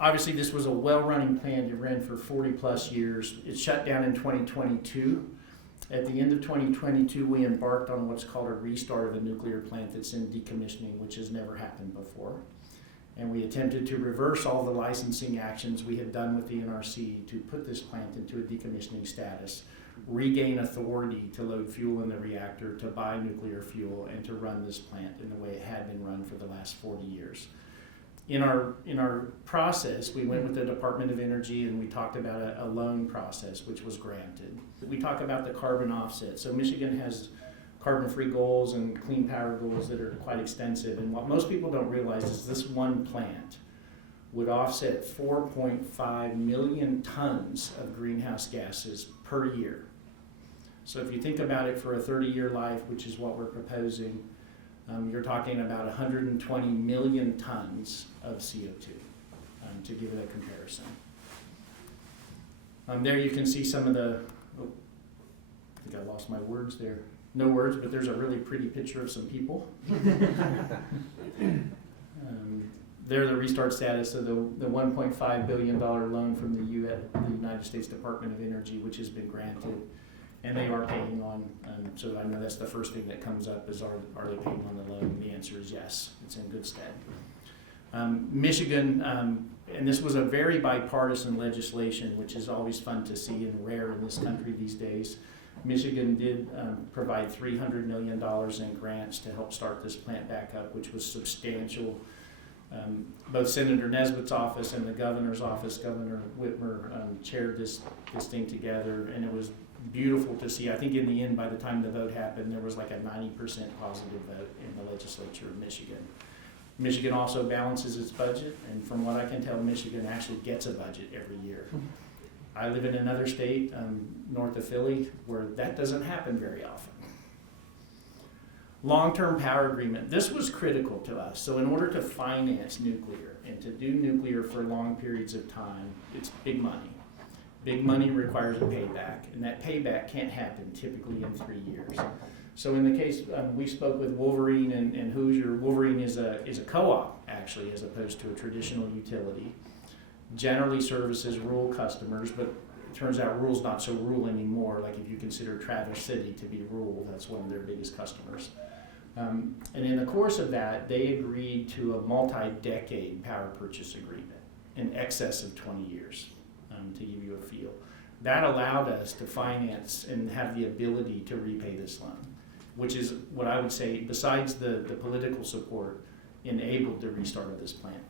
Obviously, this was a well-running plant. It ran for 40 plus years. It shut down in 2022. At the end of 2022, we embarked on what's called a restart of a nuclear plant that's in decommissioning, which has never happened before. And we attempted to reverse all the licensing actions we had done with the NRC to put this plant into a decommissioning status, regain authority to load fuel in the reactor, to buy nuclear fuel, and to run this plant in the way it had been run for the last 40 years. In our process, we went with the Department of Energy and we talked about a loan process, which was granted. We talk about the carbon offset. So Michigan has carbon-free goals and clean power goals that are quite extensive. And what most people don't realize is this one plant would offset 4.5 million tons of greenhouse gases per year. So if you think about it for a 30-year life, which is what we're proposing, you're talking about 120 million tons of CO2, to give it a comparison. There you can see some of the, I think I lost my words there. No words, but there's a really pretty picture of some people. They're the restart status of the $1.5 billion loan from the United States Department of Energy, which has been granted. And they are paying on, so I know that's the first thing that comes up is are they paying on the loan? The answer is yes, it's in good stead. Michigan, and this was a very bipartisan legislation, which is always fun to see and rare in this country these days. Michigan did provide $300 million in grants to help start this plant back up, which was substantial. Both Senator Nesbitt's office and the governor's office, Governor Whitmer, chaired this thing together, and it was beautiful to see. I think in the end, by the time the vote happened, there was like a 90% positive vote in the legislature of Michigan. Michigan also balances its budget, and from what I can tell, Michigan actually gets a budget every year. I live in another state, north of Philly, where that doesn't happen very often. Long-term power agreement. This was critical to us. So in order to finance nuclear and to do nuclear for long periods of time, it's big money. Big money requires a payback, and that payback can't happen typically in 3 years. So in the case, we spoke with Wolverine and Hoosier. Wolverine is a co-op, actually, as opposed to a traditional utility. Generally services rural customers, but it turns out rural's not so rural anymore. Like if you consider Traverse City to be rural, that's one of their biggest customers. And in the course of that, they agreed to a multi-decade power purchase agreement in excess of 20 years, to give you a feel. That allowed us to finance and have the ability to repay this loan, which is what I would say, besides the political support, enabled the restart of this plant.